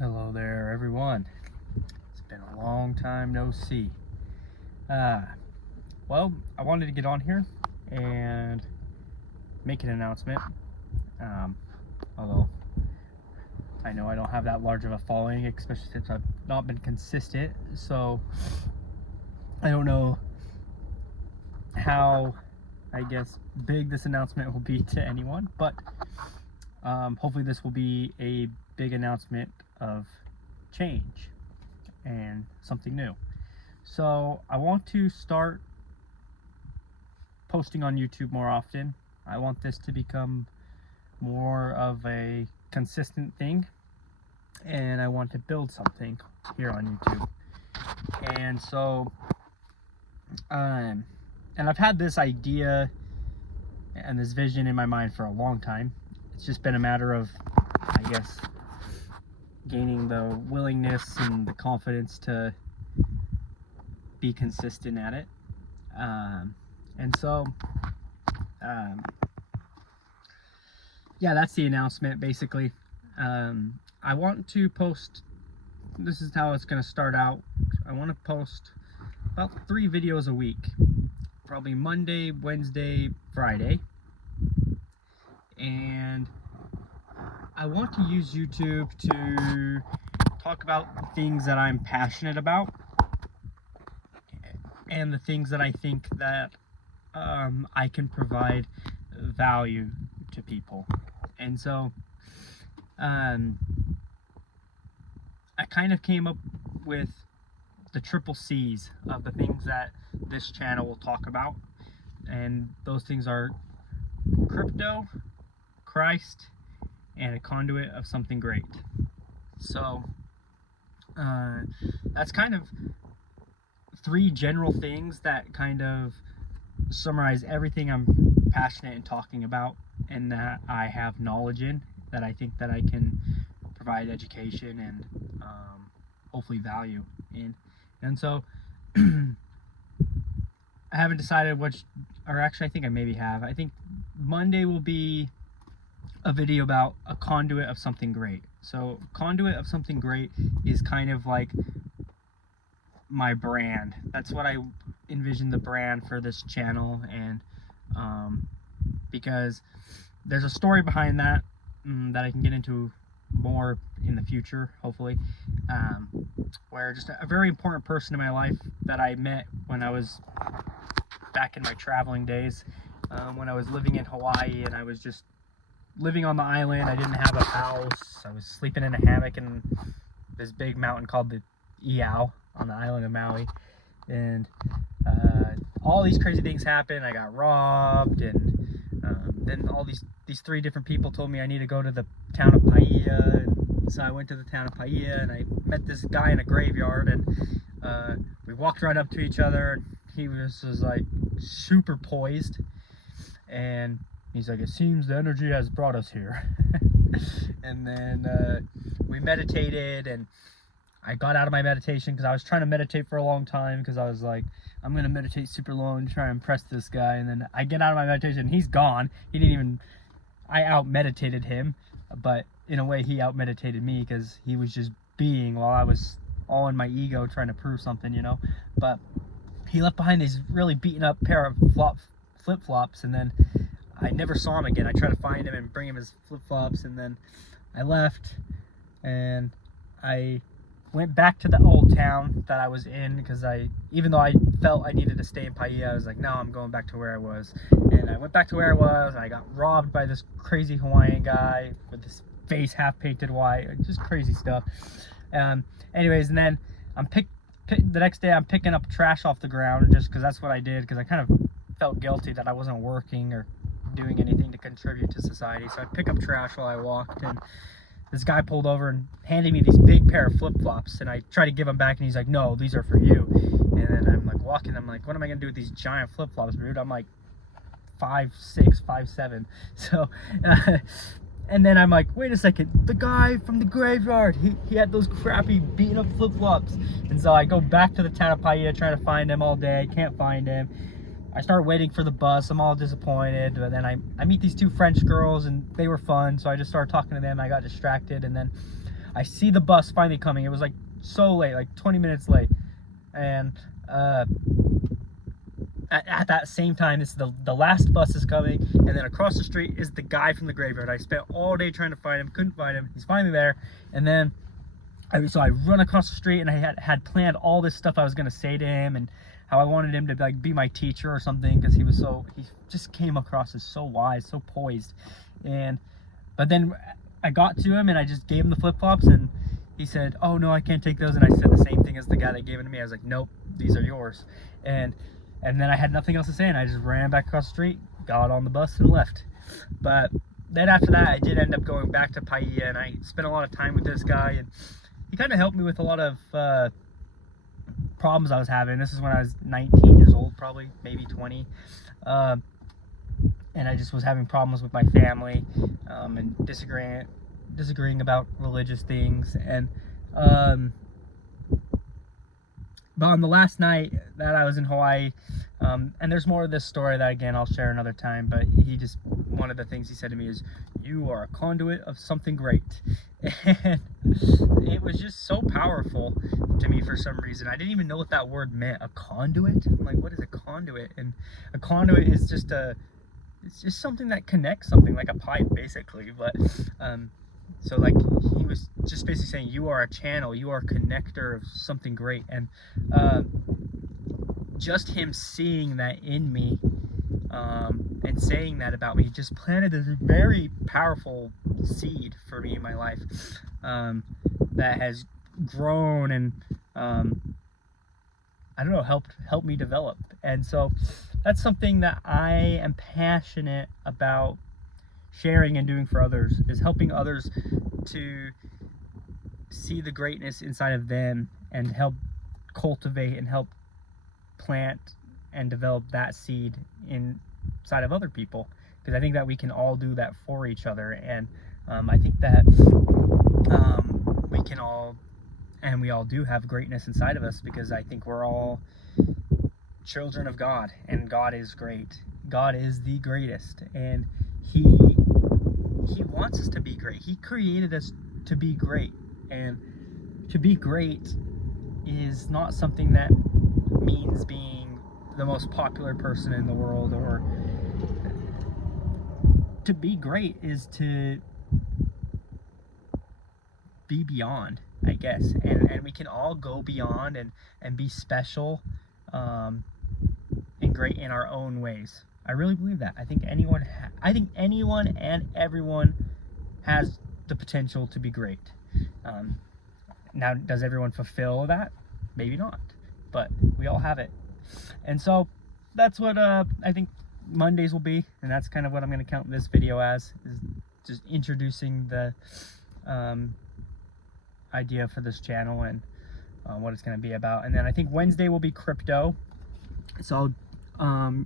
Hello there, everyone. It's been a long time no see. Well, I wanted to get on here and make an announcement. Although I know I don't have that large of a following, especially since I've not been consistent. So I don't know how, big this announcement will be to anyone, but hopefully this will be a big announcement of change and something new. So I want to start posting on YouTube more often. I want this to become more of a consistent thing, and I want to build something here on YouTube. And so and I've had this idea and this vision in my mind for a long time. It's just been a matter of, I guess, gaining the willingness and the confidence to be consistent at it. And so yeah, that's the announcement basically. I want to post, this is how it's going to start out. I want to post about 3 videos a week, probably Monday, Wednesday, Friday. And I want to use YouTube to talk about the things that I'm passionate about and the things that I think that I can provide value to people. And so I kind of came up with the triple C's of the things that this channel will talk about, and those things are crypto, Christ, and a conduit of something great. So that's kind of 3 general things that kind of summarize everything I'm passionate in talking about and that I have knowledge in, that I think that I can provide education and hopefully value in. And so I haven't decided which, or actually I think I maybe have. I think Monday will be a video about a conduit of something great. So conduit of something great is kind of like my brand. That's what I envision the brand for this channel. And because there's a story behind that that I can get into more in the future, hopefully, where just a very important person in my life that I met when I was back in my traveling days, when I was living in Hawaii and I was just living on the island. I didn't have a house. I was sleeping in a hammock in this big mountain called the Iao on the island of Maui, and all these crazy things happened. I got robbed, and then all these 3 different people told me I need to go to the town of Paia, and so I went to the town of Paia and I met this guy in a graveyard, and we walked right up to each other. He was like super poised, and he's like, "It seems the energy has brought us here." And then we meditated, and I got out of my meditation because I was trying to meditate for a long time, because I was like, I'm going to meditate super long and try and impress this guy. And then I get out of my meditation and he's gone. I out-meditated him, but in a way he out-meditated me, because he was just being while I was all in my ego trying to prove something, you know. But he left behind these really beaten up pair of flip-flops, and then I never saw him again. I tried to find him and bring him his flip-flops, and then I left, and I went back to the old town that I was in, because even though I felt I needed to stay in Paia, I was like, no, I'm going back to where I was. And I went back to where I was, and I got robbed by this crazy Hawaiian guy with his face half painted white, just crazy stuff. Anyways, and then the next day I'm picking up trash off the ground, just because that's what I did, because I kind of felt guilty that I wasn't working or doing anything to contribute to society. So I'd pick up trash while I walked, and this guy pulled over and handed me these big pair of flip-flops, and I tried to give them back, and he's like, "No, these are for you." And then I'm like walking, I'm like, what am I gonna do with these giant flip-flops, dude? I'm like 5'6", 5'7". So and then I'm like, wait a second, the guy from the graveyard, he had those crappy beaten up flip-flops. And so I go back to the town of Paia, trying to find him all day, can't find him. I start waiting for the bus. I'm all disappointed, but then I meet these 2 French girls, and they were fun, so I just started talking to them. I got distracted, and then I see the bus finally coming. It was like so late, like 20 minutes late. And at that same time, this is the last bus is coming, and then across the street is the guy from the graveyard. I spent all day trying to find him, couldn't find him. He's finally there. And then so I run across the street, and I had planned all this stuff I was gonna say to him, and how I wanted him to like be my teacher or something, because he just came across as so wise, so poised. But then I got to him and I just gave him the flip-flops, and he said, "Oh no, I can't take those." And I said the same thing as the guy that gave it to me. I was like, "Nope, these are yours." And then I had nothing else to say, and I just ran back across the street, got on the bus, and left. But then after that, I did end up going back to Paia, and I spent a lot of time with this guy, and he kind of helped me with a lot of problems I was having. This is when I was 19 years old, probably, maybe 20. And I just was having problems with my family, and disagreeing about religious things. And but on the last night that I was in Hawaii, and there's more of this story that, again, I'll share another time, but one of the things he said to me is, "You are a conduit of something great." And it was just so powerful to me for some reason. I didn't even know what that word meant, a conduit. I'm like, what is a conduit? And a conduit is it's just something that connects something, like a pipe, basically. But so like he was just basically saying, you are a channel, you are a connector of something great. And just him seeing that in me, and saying that about me, just planted this very powerful seed for me in my life, that has grown and I don't know, helped me develop. And so that's something that I am passionate about sharing and doing for others, is helping others to see the greatness inside of them and help cultivate and help plant and develop that seed inside of other people, because I think that we can all do that for each other. And I think that we can all, and we all do have greatness inside of us, because I think we're all children of God, and God is great. God is the greatest, and he wants us to be great. He created us to be great, and to be great is not something that means being the most popular person in the world. Or to be great is to be beyond, I guess, and we can all go beyond and be special, and great in our own ways. I really believe that. I think anyone and everyone has the potential to be great. Now, does everyone fulfill that? Maybe not, but we all have it. And so that's what I think Mondays will be, and that's kind of what I'm going to count this video as, is just introducing the idea for this channel and what it's going to be about. And then I think Wednesday will be crypto, so I'll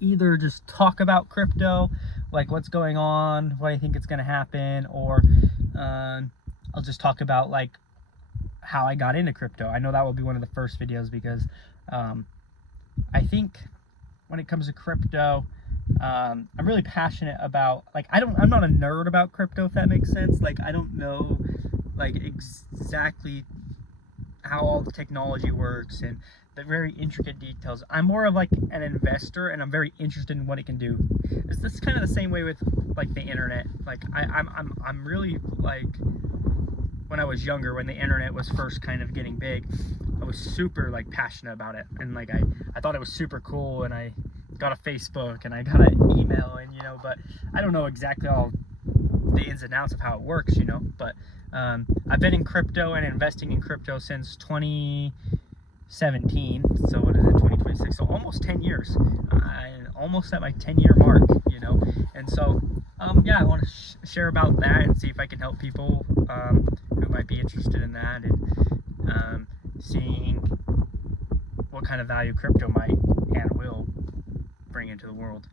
either just talk about crypto, like what's going on, what I think it's going to happen, or I'll just talk about like how I got into crypto. I know that will be one of the first videos, because I think when it comes to crypto, I'm really passionate about, like, I'm not a nerd about crypto, if that makes sense. Like, I don't know like exactly how all the technology works and the very intricate details. I'm more of like an investor, and I'm very interested in what it can do. It's kind of the same way with like the internet. Like I'm really, like, when I was younger, when the internet was first kind of getting big, I was super like passionate about it, and like I thought it was super cool, and I got a Facebook and I got an email, and but I don't know exactly all the ins and outs of how it works, but I've been in crypto and investing in crypto since 2017. So what is it, 2026? So almost 10 years. Almost at my 10-year mark, and so yeah, I want to share about that and see if I can help people who might be interested in that, and seeing what kind of value crypto might and will bring into the world.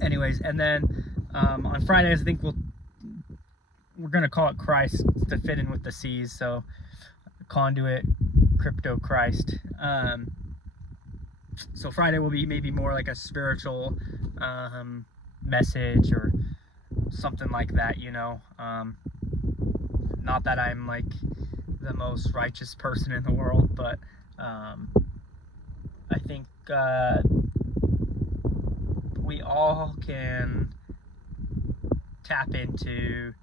Anyways, and then on Fridays, I think we're gonna call it Christ to fit in with the C's, so Conduit, Crypto, Christ. So Friday will be maybe more like a spiritual message or something like that, Not that I'm like the most righteous person in the world, but I think we all can tap into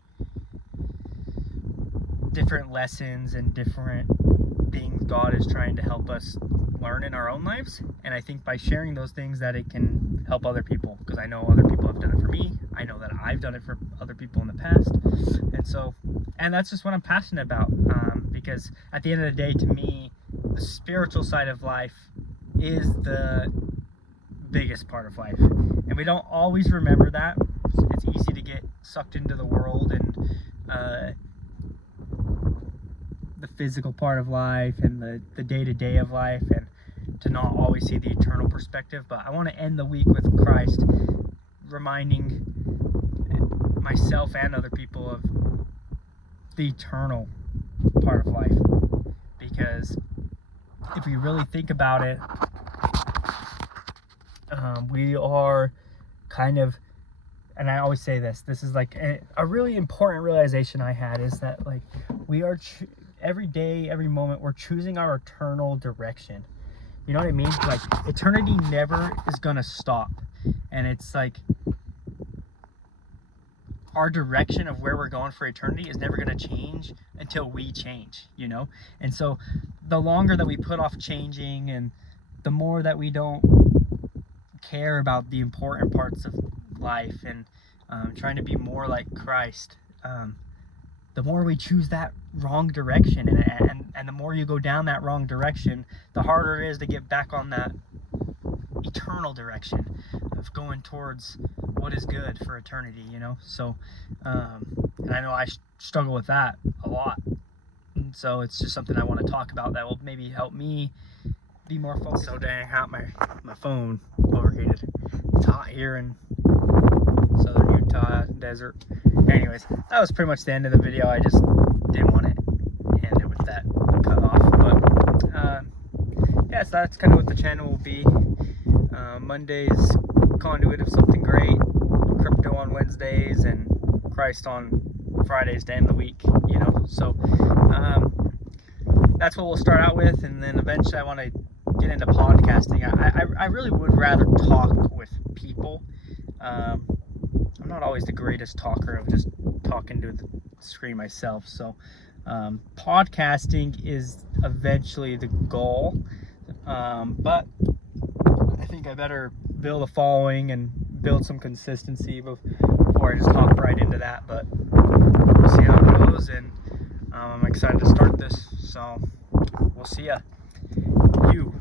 different lessons and different things God is trying to help us learn in our own lives. And I think by sharing those things that it can help other people, because I know other people have done it for me. I know that I've done it for other people in the past. And that's just what I'm passionate about, because at the end of the day, to me, the spiritual side of life is the biggest part of life. And we don't always remember that. It's easy to get sucked into the world and the physical part of life and the day-to-day of life, and to not always see the eternal perspective. But I want to end the week with Christ, reminding myself and other people of the eternal part of life. Because if we really think about it, we are kind of, and I always say this is like a really important realization I had, is that like we are every day, every moment, we're choosing our eternal direction. You know what I mean? Like, eternity never is gonna stop, and it's like our direction of where we're going for eternity is never gonna change until we change, you know? And so the longer that we put off changing, and the more that we don't care about the important parts of life, and trying to be more like Christ, the more we choose that wrong direction, and the more you go down that wrong direction, the harder it is to get back on that eternal direction of going towards what is good for eternity, you know? So and I know I struggle with that a lot, and so it's just something I want to talk about that will maybe help me be more focused. So dang hot, my phone overheated. It's hot here in southern Utah desert. Anyways, that was pretty much the end of the video. I just didn't want to end it with that cut off, but yeah, so that's kind of what the channel will be. Mondays, Conduit of something great, crypto on Wednesdays, and Christ on Fridays to end the week, you know? So that's what we'll start out with, and then eventually I want to get into podcasting. I really would rather talk with people. I'm not always the greatest talker of just talking to the screen myself, so podcasting is eventually the goal, but I think I better build a following and build some consistency before I just hop right into that. But we'll see how it goes, and I'm excited to start this, so we'll see ya. You